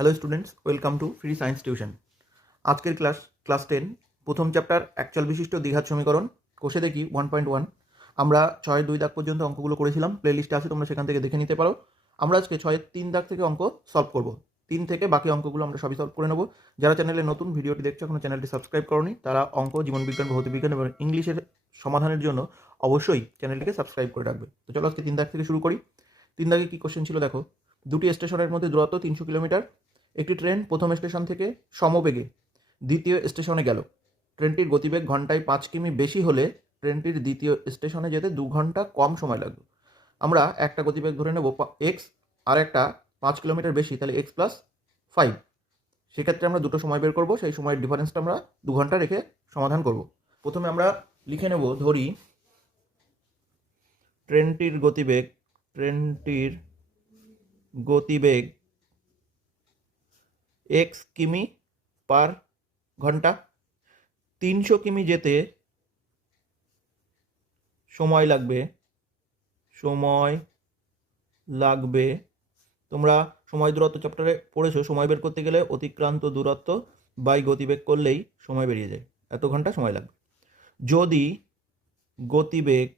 Hello students, welcome to free science tuition. আজকের class 10 প্রথম chapter actual বিশিষ্ট দ্বিঘাত সমীকরণ কোষে দেখি 1.1। আমরা 6-2 দাগ পর্যন্ত অঙ্কগুলো করেছিলাম, প্লে লিস্টে আছে, তোমরা সেখান থেকে দেখে নিতে পারো। আমরা আজকে 6-3 দাগ থেকে অঙ্ক সলভ করব। 3 থেকে বাকি অঙ্কগুলো আমরা সবই সলভ করে নেব। যারা চ্যানেলে নতুন ভিডিওটি দেখছো এখনো চ্যানেলটি সাবস্ক্রাইব করোনি, তারা অঙ্ক, জীবনবিজ্ঞান, ভৌতবিজ্ঞান এবং ইংলিশের সমাধানের জন্য অবশ্যই চ্যানেলটিকে সাবস্ক্রাইব করে রাখবে। তো চলো আজকে 3 দাগ থেকে শুরু করি। 3 দাগে কী কোশ্চেন ছিল দেখো। দুটি স্টেশনের মধ্যে দূরত্ব 300 কিলোমিটার। একটি ট্রেন প্রথম স্টেশন থেকে সমবেগে দ্বিতীয় স্টেশনে গেল। ট্রেনটির গতিবেগ ঘন্টায় 5 কিমি বেশি হলে ট্রেনটির দ্বিতীয় স্টেশনে যেতে 2 ঘন্টা কম সময় লাগবে। আমরা একটা গতিবেগ ধরে নেব এক্স, আর একটা 5 কিলোমিটার বেশি, তাহলে এক্স প্লাস 5। সেক্ষেত্রে আমরা দুটো সময় বের করব, সেই সময়ের ডিফারেন্সটা আমরা 2 ঘন্টা রেখে সমাধান করব। প্রথমে আমরা লিখে নেব, ধরি ট্রেনটির গতিবেগ এক্স কিমি পার ঘন্টা। 300 কিমি যেতে সময় লাগবে। তোমরা সময় দূরত্ব চ্যাপ্টারে পড়েছো, সময় বের করতে গেলে অতিক্রান্ত দূরত্ব বাই গতিবেগ করলেই সময় বেরিয়ে যায়, এত ঘন্টা সময় লাগবে। যদি গতিবেগ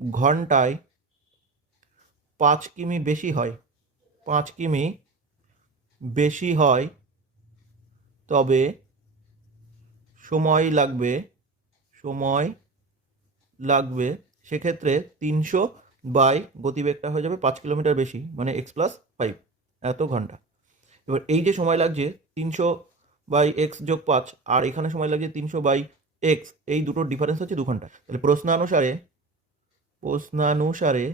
ঘন্টায় 5 কিমি বেশি হয় তবে সময় লাগবে সেক্ষেত্রে 300 বাই গতিবেগটা হয়ে যাবে 5 কিলোমিটার বেশি, মানে এক্স প্লাস 5, এত ঘন্টা। এবার এই যে সময় লাগছে 300 বাই এক্স যোগ 5, আর এখানে সময় লাগছে 300 বাই এক্স, এই দুটোর ডিফারেন্স হচ্ছে 2 ঘন্টা। তাহলে প্রশ্নানুসারে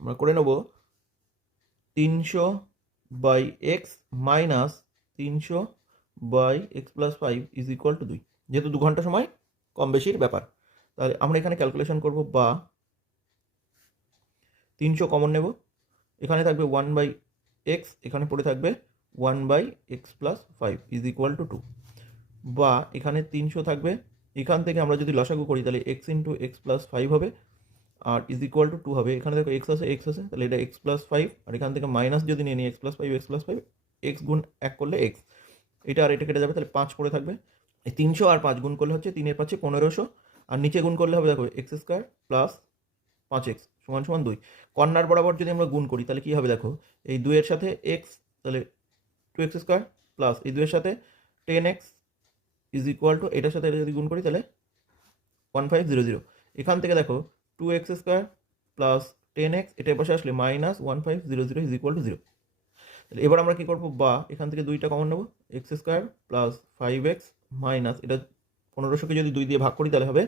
আমরা করে নেব 300 by x minus 300 by x plus 5 is equal to 2, যেহেতু 2 ঘন্টা সময় কম বেশির ব্যাপার। তাহলে আমরা এখানে ক্যালকুলেশন করব, বা 300 কমন নেব, এখানে থাকবে 1 বাই এক্স, এখানে পড়ে থাকবে 1 by x plus 5 is equal to 2, বা এখানে 300 থাকবে, এখান থেকে আমরা যদি লসাগু করি তাহলে এক্স ইন্টু এক্স প্লাস 5 হবে, আর ইজ ইকুয়াল টু 2 হবে। এখানে দেখো এক্স আছে, তাহলে এটা এক্স প্লাস 5, আর এখান থেকে মাইনাস যদি নিয়ে নিই এক্স প্লাস 5, এক্স গুণ 1 করলে এক্স, এটা আর এটা কেটে যাবে, তাহলে 5 পড়ে থাকবে। এই 300 আর 5 গুণ করলে হচ্ছে 3 এর 5 1500, আর নিচে গুণ করলে হবে দেখো এক্স স্কোয়ার প্লাস 5x সমান সমান 2। কর্নার বরাবর যদি আমরা গুণ করি তাহলে কি হবে দেখো, এই 2 এর সাথে এক্স, তাহলে 2x স্কোয়ার প্লাস এই 2 এর সাথে 10x ইজ ইকুয়াল টু, এটার সাথে এটা যদি গুণ করি তাহলে 1500। এখান থেকে দেখো 2x স্কোয়ার প্লাস 10x, এটার পাশে আসলে মাইনাস 1500 ইজ ইকুয়াল টু 0। তাহলে এবার আমরা কি করবো, বা এখান থেকে 2টা কমন নেবো, x square plus 5x minus এটা 1500কে যদি 2 দিয়ে ভাগ করি তাহলে হবে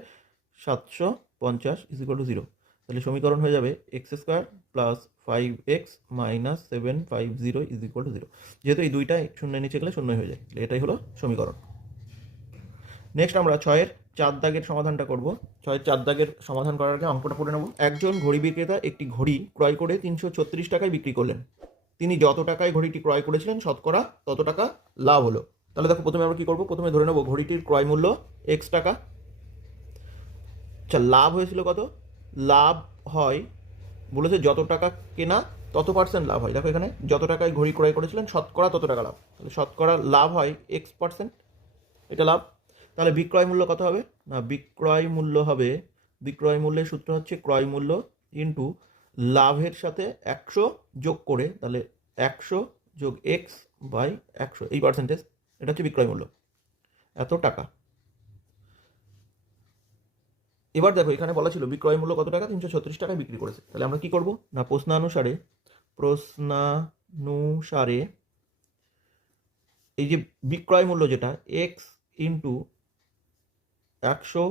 750 ইজ ইকুয়াল টু 0। তাহলে সমীকরণ হয়ে যাবে x square plus 5x minus 750 is equal two 0। যেহেতু এই দুইটা শূন্যের নিচে গেলে শূন্যই হয়ে যায়, এটাই হলো সমীকরণ। নেক্সট আমরা 6-এর 4 দাগের সমাধানটা করব। 6-এর 4 দাগের সমাধান করার আগে অঙ্কটা পড়ে নেব। একজন ঘড়ি বিক্রেতা একটি ঘড়ি ক্রয় করে 336 টাকায় বিক্রি করলেন। তিনি যত টাকায় ঘড়িটি ক্রয় করেছিলেন শতকরা তত টাকা লাভ হলো। তাহলে দেখো প্রথমে আমরা কি করব, প্রথমে ধরে নেব ঘড়িটির ক্রয় মূল্য এক্স টাকা। আচ্ছা, লাভ হয়েছিল কত? লাভ হয়, বলেছে যত টাকা কেনা তত পার্সেন্ট লাভ হয়। দেখো এখানে যত টাকায় ঘড়ি ক্রয় করেছিলেন শতকরা তত টাকা লাভ, তাহলে শতকরা লাভ হয় এক্স পার্সেন্ট, এটা লাভ। তাহলে বিক্রয় মূল্য কত হবে না, বিক্রয় মূল্যের সূত্র হচ্ছে ক্রয় মূল্য ইন্টু লাভের সাথে 100 যোগ করে, তাহলে 100 যোগ এক্স বাই 100, এই পার্সেন্টেজ, এটা হচ্ছে বিক্রয় মূল্য, এত টাকা। এবার দেখো এখানে বলা ছিল বিক্রয় মূল্য কত টাকা, 336 টাকায় বিক্রি করেছে। তাহলে আমরা কি করব না, প্রশ্নানুসারে এই যে বিক্রয় মূল্য যেটা x into 100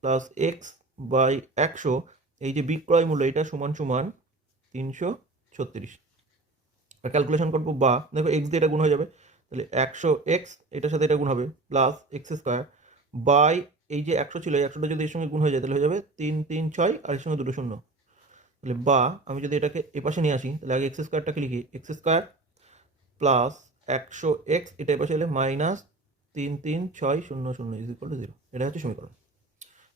plus x by 100, এই যে বিক্রয় মূল্য এটা সমান সমান 336। আর ক্যালকুলেশন করবো, বা দেখো এক্স দিয়ে এটা গুণ হয়ে যাবে, তাহলে 100 এক্স এটার সাথে এটা গুণ হবে প্লাস এক্স স্কোয়ার বাই এই যে 100 ছিল, এই 100টা যদি এর সঙ্গে গুণ হয়ে যায় তাহলে হয়ে যাবে 3 3 6, আর এর সঙ্গে দুটো শূন্য। তাহলে বা আমি যদি এটাকে এপাশে নিয়ে আসি তাহলে আগে এক্স স্কোয়ারটাকে লিখি, এক্স স্কোয়ার প্লাস 100 এক্স, এটা এপাশে এলে মাইনাস 3 3 6 0 0 ইজ ইকুয়াল টু 0, এটা হচ্ছে সমীকরণ।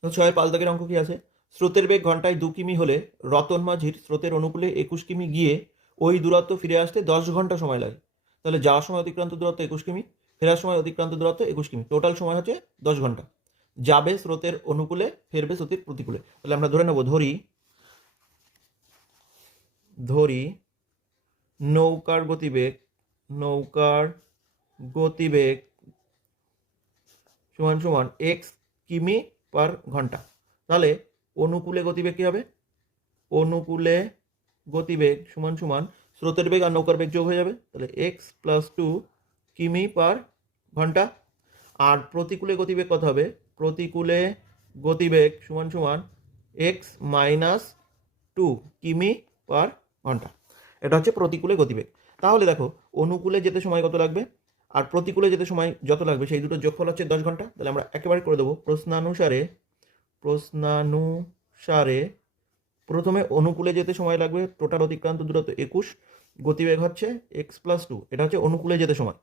তো 6-এর 5 দাগের অঙ্ক কি আছে, স্রোতের বেগ ঘন্টায় 2 কিমি হলে রতন মাঝির স্রোতের অনুকূলে 21 কিমি গিয়ে ওই দূরত্ব ফিরে আসতে 10 ঘন্টা সময় লাগে। তাহলে যাওয়ার সময় অতিক্রান্ত দূরত্ব 21 কিমি, ফেরার সময় অতিক্রান্ত দূরত্ব 21 কিমি, টোটাল সময় হচ্ছে 10 ঘন্টা। যাবে স্রোতের অনুকূলে, ফেরবে স্রোতের প্রতিকূলে। তাহলে আমরা ধরে নেব, ধরি নৌকার গতিবেগ সমান সমান এক্স কিমি পার ঘন্টা। তাহলে অনুকূলে গতিবেগ কি হবে? অনুকূলে গতিবেগ সমান সমান স্রোতের বেগ আর নৌকার বেগ যোগ হয়ে যাবে, তাহলে এক্স প্লাস 2 কিমি পার ঘন্টা। আর প্রতিকূলে গতিবেগ কত হবে? প্রতিকূলে গতিবেগ সমান সমান এক্স মাইনাস 2 কিমি পার ঘন্টা। এটা হচ্ছে প্রতিকূলে গতিবেগ। তাহলে দেখো, অনুকূলে যেতে সময় কত লাগবে আর প্রতিকূলে যেতে সময় যত লাগবে, সেই দুটো যোগফল হচ্ছে 10 ঘন্টা। তাহলে আমরা একেবারে করে দেবো, প্রশ্নানুসারে প্রথমে অনুকূলে যেতে সময় লাগবে টোটাল অতিক্রান্ত দূরত্ব 21, গতিবেগ হচ্ছে এক্স প্লাস 2, এটা হচ্ছে অনুকূলে যেতে সময়।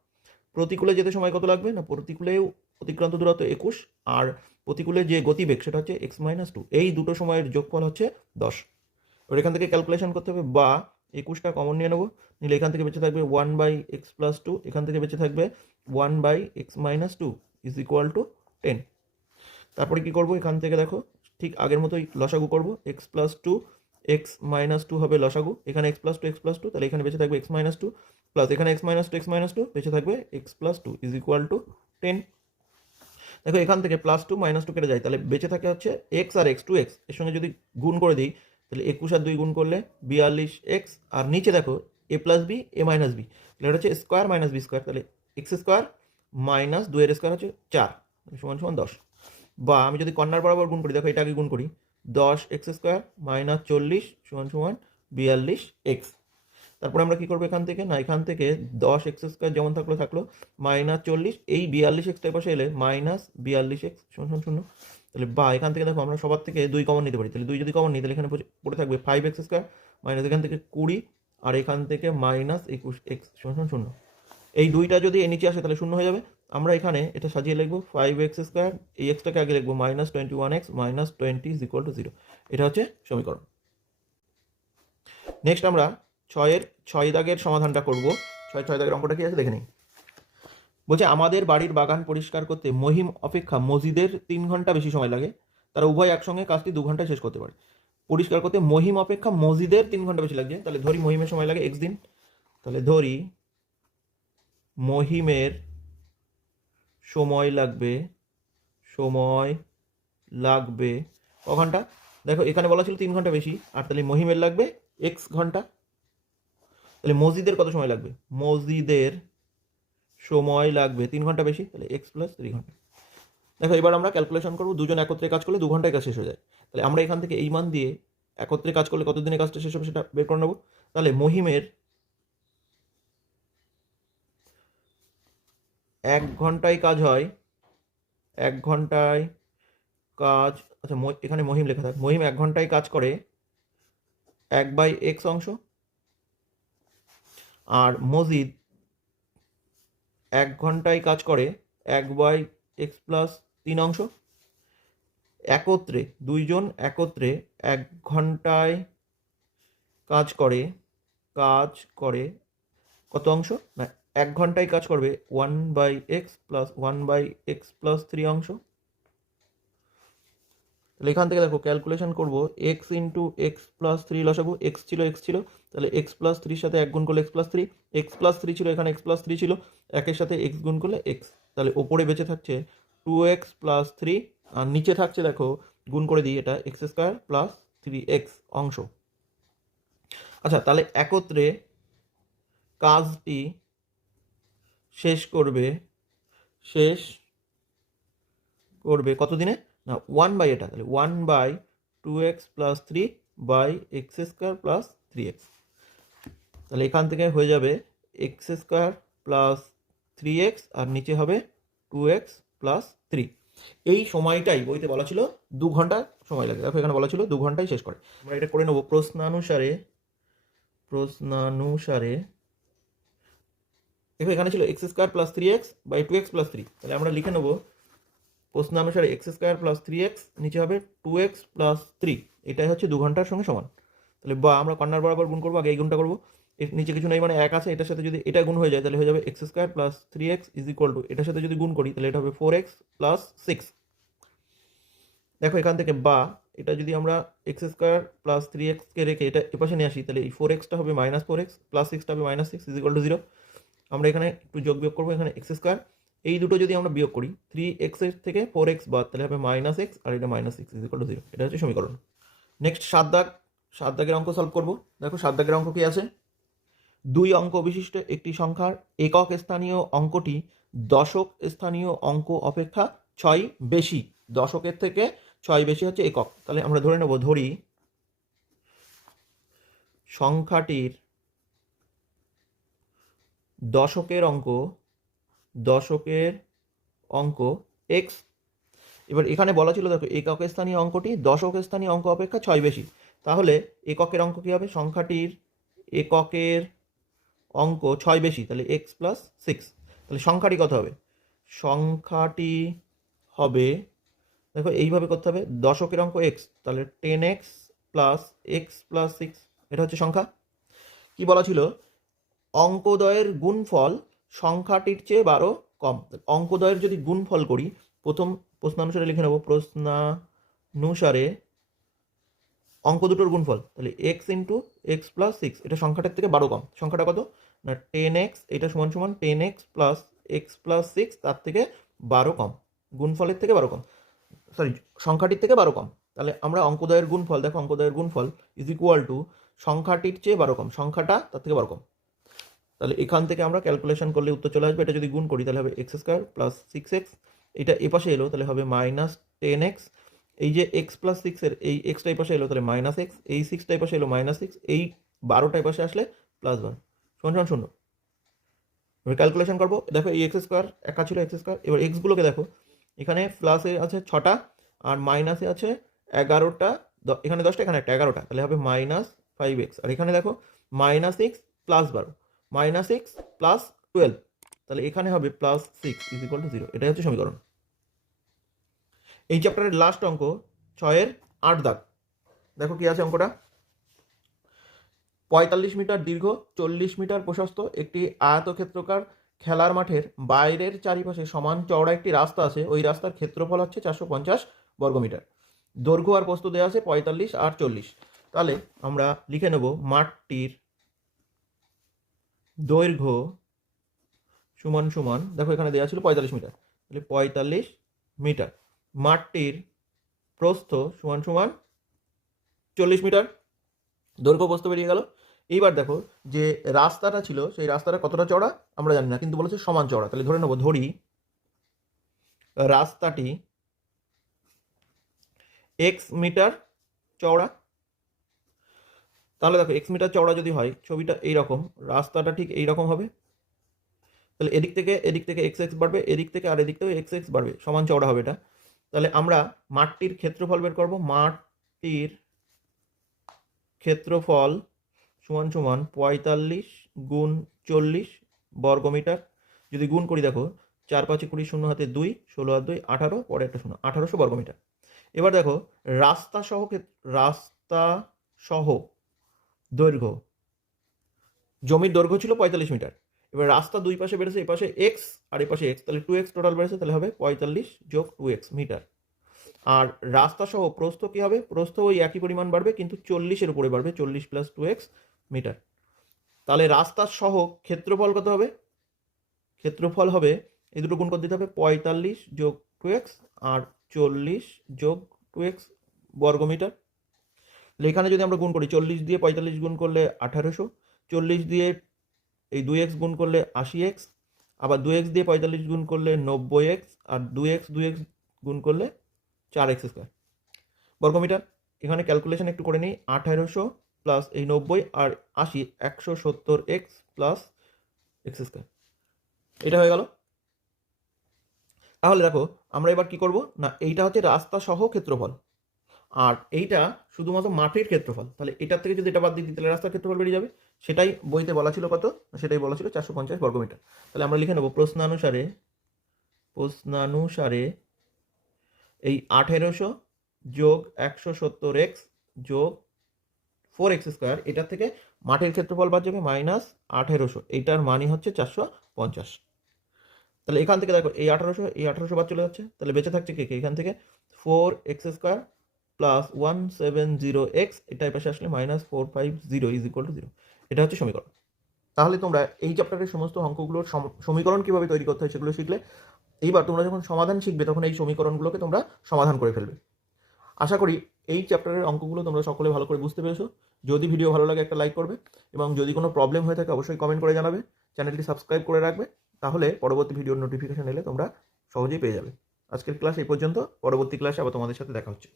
প্রতিকূলে যেতে সময় কত লাগবে না, প্রতিকূলেও অতিক্রান্ত দূরত্ব 21 আর প্রতিকূলে যে গতিবেগ সেটা হচ্ছে এক্স মাইনাস 2, এই দুটো সময়ের যোগফল হচ্ছে 10। এবার এখান থেকে ক্যালকুলেশন করতে হবে, বা 21টা কমন নিয়ে নেবো, নিলে এখান থেকে বেঁচে থাকবে 1/x+2, এখান থেকে বেঁচে থাকবে 1/x-2 ইজ ইকুয়াল টু 10। তারপরে কি করব, এখান থেকে দেখো ঠিক আগের মতোই লসাগু করব, x+2 x-2 হবে লসাগু, এখানে x+2 তাহলে এখানে বেঁচে থাকবে x-2 প্লাস এখানে x-2 বেঁচে থাকবে x+2 ইজ ইকুয়াল টু 10। দেখো এখান থেকে +2 -2 কেটে যায়, তাহলে বেঁচে থাকে হচ্ছে x আর x, 2x এর সঙ্গে যদি গুণ করে দিই, তাহলে 21 আর 2 গুণ করলে 42x, আর নিচে দেখো a plus b a minus b, তাহলে এটা হচ্ছে স্কোয়ার মাইনাস বি স্কোয়ার, তাহলে এক্স স্কোয়ার মাইনাস 2 এর স্কোয়ার হচ্ছে 4 সমান সমান 10। বা আমি যদি কর্নার বরাবর গুণ করি, দেখো এটা আগে গুণ করি, 10x² মাইনাস 40 সমান সমান 42x। তারপরে আমরা কি করবো এখান থেকে, না এখান থেকে 10x² যেমন থাকলো মাইনাস 40, এই 42xটার পাশে এলে মাইনাস 42x সমান 0। তাহলে বা এখান থেকে দেখো আমরা সবার থেকে 2 কমন নিতে পারি, তাহলে 2 যদি কমন নিই, তাহলে এখানে পড়ে থাকবে 5x² মাইনাস এখান থেকে 20 আর এখান থেকে মাইনাস 21x সমান 0। এই 2টা যদি এর নিচে আসে তাহলে 0 হয়ে যাবে। আমরা এখানে এটা সাজিয়ে লিখবো 5x², এই এক্সটাকে আগে লিখবো -21x minus 20 is equal two 0। এটা হচ্ছে সমীকরণ। নেক্সট আমরা 6 দাগের সমাধানটা করব। 6 দাগের অঙ্কটা কি আছে দেখে নিই। বলছে আমাদের বাড়ির বাগান পরিষ্কার করতে মহিম অপেক্ষা মজিদের 3 ঘন্টা বেশি সময় লাগে, তারা উভয় একসঙ্গে কাজটি 2 ঘন্টায় শেষ করতে পারে। পরিষ্কার করতে মহিম অপেক্ষা মজিদের 3 ঘন্টা বেশি লাগছে, তাহলে ধরি মহিমের সময় লাগে x দিন, তাহলে ধরি মহিমের সময় লাগবে ক ঘন্টা। দেখো এখানে বলা ছিল 3 ঘন্টা বেশি, আর তাহলে মহিমের লাগবে x ঘন্টা। তাহলে মসজিদের কত সময় লাগবে? মসজিদের সময় লাগবে 3 ঘন্টা বেশি, তাহলে x প্লাস 3 ঘন্টা। দেখো এবার আমরা ক্যালকুলেশন করবো, দুজন একত্রে কাজ করলে 2 ঘন্টায় কাজ শেষ হয়ে যায়। তাহলে আমরা এখান থেকে এই মান দিয়ে একত্রে কাজ করলে কত দিনে কাজটা শেষ হবে সেটা বের করে নেবো। তাহলে মহিমের 1 ঘন্টায় কাজ হয়, 1 ঘন্টায় কাজ, আচ্ছা এখানে মহিম লেখা থাক, মহিম 1 ঘন্টায় কাজ করে 1/x অংশ, আর মজিদ 1 ঘন্টায় কাজ করে 1/x+3 অংশ। একত্রে দুইজন একত্রে 1 ঘন্টায় কাজ করে কত অংশ? না 1 ঘন্টায় কাজ করবে 1/x+3 অংশ। তাহলে এখান থেকে দেখো ক্যালকুলেশন করবো, x ইন্টু x+3 লসাগু, x ছিল, তাহলে x+3 সাথে 1 গুণ করলে x+3, x+3 ছিল এখানে x+3 ছিল, একের সাথে x গুণ করলে x, তাহলে ওপরে বেঁচে থাকছে 2x+3, আর নিচে থাকছে দেখো গুণ করে দিই এটা x² প্লাস 3x অংশ। আচ্ছা তাহলে একত্রে কাজটি শেষ করবে কত দিনে? না 1/, এটা তাহলে 1/2x+3/x² প্লাস 3x। তাহলে এখান থেকে হয়ে যাবে x² প্লাস 3x আর নিচে হবে 2x প্লাস 3। এই সময়টাই বইতে বলা ছিল 2 ঘন্টা সময় লাগে, দেখো এখানে বলা ছিল 2 ঘন্টায় শেষ করে। আমরা এটা করে নেবো প্রশ্নানুসারে। দেখো এখানে ছিল x² plus 3x by 2x plus 3, তাহলে আমরা লিখে নেবো প্রশ্নানুসারে x² প্লাস 3x, নিচে হবে 2x প্লাস 3, এটাই হচ্ছে 2 ঘন্টার সঙ্গে সমান। তাহলে বা আমরা কর্নার বরাবর গুণ করবো, আগে এই গুণটা করবো, এর নিচে কিছু নেই মানে 1 আছে, এটার সাথে যদি এটা গুণ হয়ে যায় তাহলে হয়ে যাবে x square plus 3x is equal two, এটার সাথে যদি গুণ করি তাহলে এটা হবে 4x প্লাস 6। দেখো এখান থেকে বা এটা যদি আমরা এক্স স্কোয়ার প্লাস 3xকে রেখে এটা এপাশে নিয়ে আসি তাহলে এই 4xটা হবে -4x প্লাস 6টা হবে -6 ইজ ইকুয়াল টু 0। আমরা এখানে একটু যোগ বিয়োগ করবো, এখানে এক্স স্কোয়ার এই দুটো যদি আমরা বিয়োগ করি 3x এর থেকে 4x বাদ তাহলে হবে -x আর এটা -6 ইজ ইকুয়াল টু 0। এটা হচ্ছে সমীকরণ। নেক্সট 7 দাগ, 7 দাগের অঙ্ক সলভ করবো। দেখো 7 দাগের অঙ্ক কি আছে, 2 অঙ্ক বিশিষ্ট একটি সংখ্যার একক স্থানীয় অঙ্কটি দশক স্থানীয় অঙ্ক অপেক্ষা 6 বেশি। দশকের থেকে 6 বেশি হচ্ছে একক। তাহলে আমরা ধরে নেব, ধরি সংখ্যাটির দশকের অঙ্ক x। এবার এখানে বলা ছিল দেখো একক স্থানীয় অঙ্কটি দশক স্থানীয় অঙ্ক অপেক্ষা 6 বেশি। তাহলে এককের অঙ্ক কী হবে, সংখ্যাটির এককের অঙ্ক 6 বেশি, তাহলে x প্লাস 6। তাহলে সংখ্যাটি কত হবে, সংখ্যাটি হবে দেখো এইভাবে করতে হবে, দশকের অঙ্ক x তাহলে 10x প্লাস x প্লাস 6, এটা হচ্ছে সংখ্যা। কি বলা ছিল, অঙ্কদ্বয়ের গুণফল সংখ্যাটির চেয়ে 12 কম। অঙ্কদ্বয়ের যদি গুণফল করি, প্রথম প্রশ্নানুসারে লিখে নেব, প্রশ্নানুসারে অঙ্ক দুটোর গুণফল, তাহলে x ইন্টু এক্স প্লাস 6, এটা সংখ্যাটার থেকে 12 কম। সংখ্যাটা কত না 10x, এটা সমান সমান 10x প্লাস এক্স প্লাস 6 তার থেকে 12 কম, গুণফলের থেকে 12 কম, সরি সংখ্যাটির থেকে 12 কম। তাহলে আমরা অঙ্কদ্বয়ের গুণফল, দেখো অঙ্কদ্বয়ের গুণফল ইজ ইকুয়াল টু সংখ্যাটির চেয়ে 12 কম, সংখ্যাটা তার থেকে 12 কম। তাহলে এখান থেকে আমরা ক্যালকুলেশন করলে উত্তর চলে আসবে। এটা যদি গুণ করি তাহলে হবে এক্স স্কোয়ার প্লাস 6x, এটা এপাশে এলো তাহলে হবে -10x, এই যে x প্লাস 6-এর এই এক্সটা এপাশে এলো তাহলে -x, এই 6টা এপাশে এলো -6, এই 12টা এপাশে আসলে +1 সমান 0। এবার ক্যালকুলেশন করবো, দেখো এই এক্স স্কোয়ার একা ছিল এক্স স্কোয়ার, এবার এক্সগুলোকে দেখো এখানে প্লাসে আছে 6টা আর মাইনাসে আছে 11টা, এখানে 10টা এখানে একটা 11টা, তাহলে হবে -5x, আর এখানে দেখো -6 প্লাস 12 -6 প্লাস 12, তাহলে এখানে হবে +6 ইজ ইকুয়াল টু 0। এটাই হচ্ছে সমীকরণ। এই চ্যাপ্টারের লাস্ট অঙ্ক 6-এর 8 দাগ, দেখো কি আছে অঙ্কটা, 45 মিটার দীর্ঘ 40 মিটার প্রশস্ত একটি আয়তক্ষেত্রাকার খেলার মাঠের বাইরের চারিপাশে সমান চওড়া একটি রাস্তা আছে। ওই রাস্তার ক্ষেত্রফল হচ্ছে 450 বর্গমিটার, দৈর্ঘ্য আর প্রস্থ দেওয়া আছে 45 আর 40। তাহলে আমরা লিখে নেব মাঠটির দৈর্ঘ্য সমান সমান, দেখো এখানে দেওয়া ছিল 45 মিটার, তাহলে 45 মিটার, মাঠটির প্রস্থ সমান সমান 40 মিটার, দৈর্ঘ্য প্রস্থ বেরিয়ে গেল। এইবার দেখো যে রাস্তাটা ছিল সেই রাস্তাটা কতটা চওড়া আমরা জানি না, কিন্তু বলেছে সমান চওড়া, তাহলে ধরে নেব, ধরি রাস্তাটি x মিটার চওড়া। তাহলে দেখো x মিটার চওড়া যদি হয়, ছবিটা এইরকম, রাস্তাটা ঠিক এইরকম হবে, তাহলে এদিক থেকে x বাড়বে, এদিক থেকে আর এদিক থেকে x বাড়বে, সমান চওড়া হবে এটা। তাহলে আমরা মাঠটির ক্ষেত্রফল বের করব, মাঠটির ক্ষেত্রফল সমান সমান 45 গুণ 40 বর্গমিটার। যদি গুণ করি দেখো 4 5 20, 0 হাতে 2, 16 আর 2 18, পরে একটা 0, 1800 বর্গমিটার। এবার দেখো রাস্তা সহ দৈর্ঘ্য, জমির দৈর্ঘ্য ছিল 45 মিটার, এবার রাস্তা দুই পাশে বেড়েছে, এই পাশে x আর এই পাশে x, তাহলে 2x টোটাল বেড়েছে, তাহলে হবে 45 যোগ 2x মিটার। আর রাস্তা সহ প্রস্থ কি হবে, প্রস্থ ওই একই পরিমাণ বাড়বে কিন্তু 40-এর উপরে বাড়বে, 40 প্লাস 2x মিটার। তাহলে রাস্তা সহ ক্ষেত্রফল কত হবে, ক্ষেত্রফল হবে এই দুটো গুণ করে দিতে হবে, 45 যোগ 2x আর 40 যোগ 2x বর্গমিটার। এখানে যদি আমরা গুণ করি 40 দিয়ে 45 গুণ করলে 1800, 40 দিয়ে এই 2x গুণ করলে 80x, আবার 2x দিয়ে 45 গুণ করলে 90x, আর 2x গুণ করলে 4x স্কোয়ার বর্গমিটার। এখানে ক্যালকুলেশন একটু করে নিই, 1800 প্লাস এই 90 আর 80, 170x প্লাস এক্স স্কোয়ার, এটা হয়ে গেল। তাহলে দেখো আমরা এবার কি করব না, এইটা হচ্ছে রাস্তা সহ ক্ষেত্রফল, আর এইটা শুধুমাত্র মাঠের ক্ষেত্রফল, তাহলে এটার থেকে যদি এটা বাদ দিই তাহলে রাস্তার ক্ষেত্রফল বেরিয়ে যাবে। সেটাই বইতে বলা ছিল কত, সেটাই বলা ছিল 450 বর্গমিটার। তাহলে আমরা লিখে নেব প্রশ্নানুসারে এই 1800 যোগ 170x যোগ 4x স্কোয়ার, এটার থেকে মাঠের ক্ষেত্রফল বাদ যাবে -1800, এইটার মানই হচ্ছে 450। তাহলে এখান থেকে দেখো এই 1800 বাদ চলে যাচ্ছে, তাহলে বেঁচে থাকছে কে কে, এখান থেকে 4x² প্লাস 170x, এটা এই পাশে আসলে -450 ইজ ইকুয়াল টু 0। এটা হচ্ছে সমীকরণ। তাহলে তোমরা এই চ্যাপ্টারের সমস্ত অঙ্কগুলোর সমীকরণ কীভাবে তৈরি করতে হয় সেগুলো শিখলে। এইবার তোমরা যখন সমাধান শিখবে তখন এই সমীকরণগুলোকে তোমরা সমাধান করে ফেলবে। আশা করি এই চ্যাপ্টারের অঙ্কগুলো তোমরা সকলে ভালো করে বুঝতে পেরেছো। যদি ভিডিও ভালো লাগে একটা লাইক করবে, এবং যদি কোনো প্রবলেম হয়ে থাকে অবশ্যই কমেন্ট করে জানাবে। চ্যানেলটি সাবস্ক্রাইব করে রাখবে, তাহলে পরবর্তী ভিডিওর নোটিফিকেশন এলে তোমরা সহজেই পেয়ে যাবে। আজকের ক্লাস এই পর্যন্ত, পরবর্তী ক্লাসে আবার তোমাদের সাথে দেখা হচ্ছে।